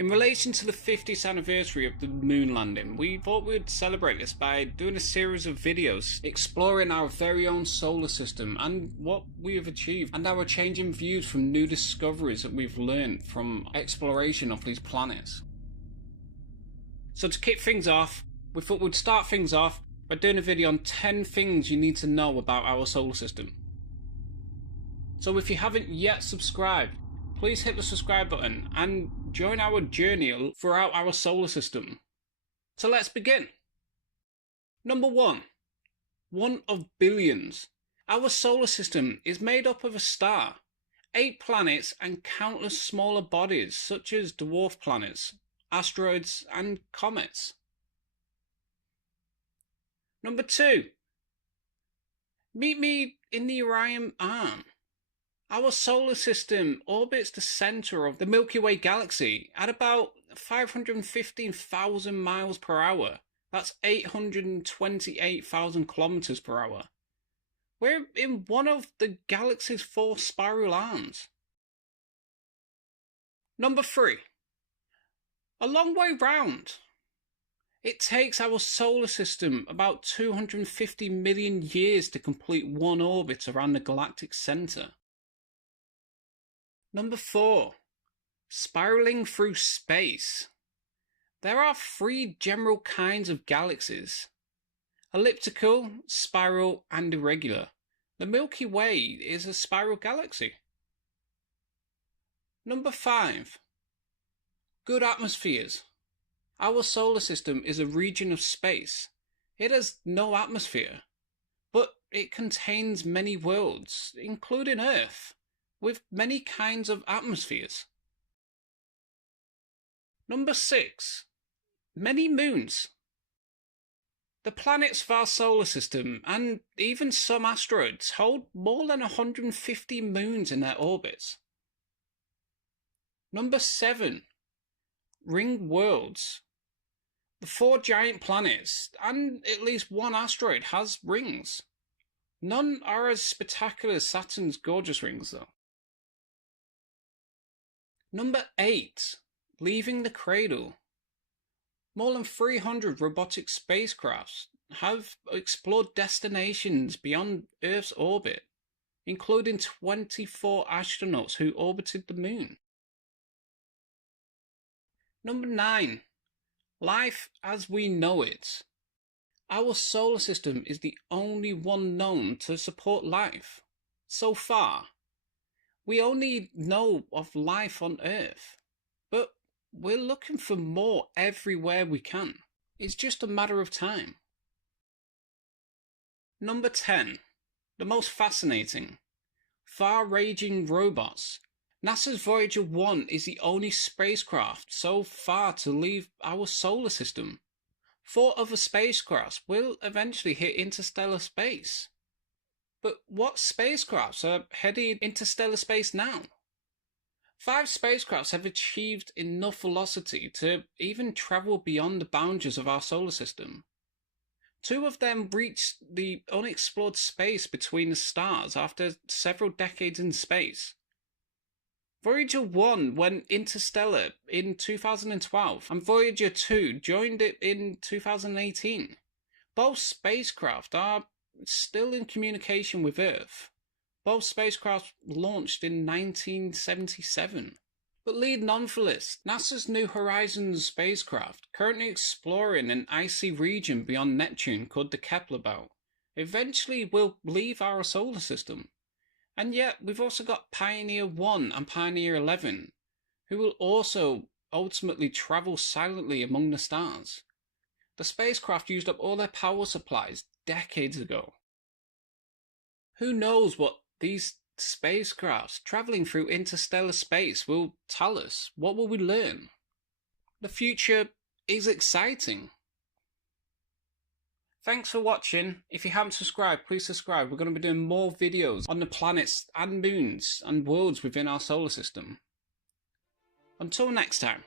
In relation to the 50th anniversary of the moon landing, we thought we'd celebrate this by doing a series of videos exploring our very own solar system and what we have achieved, and our changing views from new discoveries that we've learned from exploration of these planets. So to kick things off, we thought we'd start things off by doing a video on 10 things you need to know about our solar system. So if you haven't yet subscribed, please hit the subscribe button and join our journey throughout our solar system. So let's begin. Number 1. One of billions. Our solar system is made up of a star, 8 planets and countless smaller bodies such as dwarf planets, asteroids and comets. Number 2. Meet me in the Orion Arm. Our solar system orbits the centre of the Milky Way galaxy at about 515,000 miles per hour. That's 828,000 kilometers per hour. We're in one of the galaxy's 4 spiral arms. Number 3. A long way round. It takes our solar system about 250 million years to complete one orbit around the galactic centre. Number 4. Spiralling through space. There are 3 general kinds of galaxies: elliptical, spiral and irregular. The Milky Way is a spiral galaxy. Number 5. Good atmospheres. Our solar system is a region of space. It has no atmosphere, but it contains many worlds, including Earth, with many kinds of atmospheres. Number 6. Many moons. The planets of our solar system, and even some asteroids, hold more than 150 moons in their orbits. Number 7. Ring worlds. The 4 giant planets, and at least 1 asteroid, has rings. None are as spectacular as Saturn's gorgeous rings, though. Number 8. Leaving the cradle. More than 300 robotic spacecrafts have explored destinations beyond Earth's orbit, including 24 astronauts who orbited the moon. Number 9. Life as we know it. Our solar system is the only one known to support life. So far, we only know of life on Earth, but we're looking for more everywhere we can. It's just a matter of time. Number 10. The most fascinating. Far-ranging robots. NASA's Voyager 1 is the only spacecraft so far to leave our solar system. 4 other spacecrafts will eventually hit interstellar space. But what spacecrafts are heading interstellar space now? 5 spacecrafts have achieved enough velocity to even travel beyond the boundaries of our solar system. 2 of them reached the unexplored space between the stars after several decades in space. Voyager 1 went interstellar in 2012, and Voyager 2 joined it in 2018. Both spacecraft are still in communication with Earth. Both spacecraft launched in 1977. But leading on for this, NASA's New Horizons spacecraft, currently exploring an icy region beyond Neptune called the Kepler Belt, eventually will leave our solar system. And yet we've also got Pioneer 1 and Pioneer 11, who will also ultimately travel silently among the stars. The spacecraft used up all their power supplies decades ago. Who knows what these spacecrafts travelling through interstellar space will tell us? What will we learn? The future is exciting. Thanks for watching. If you haven't subscribed, please subscribe. We're going to be doing more videos on the planets and moons and worlds within our solar system. Until next time.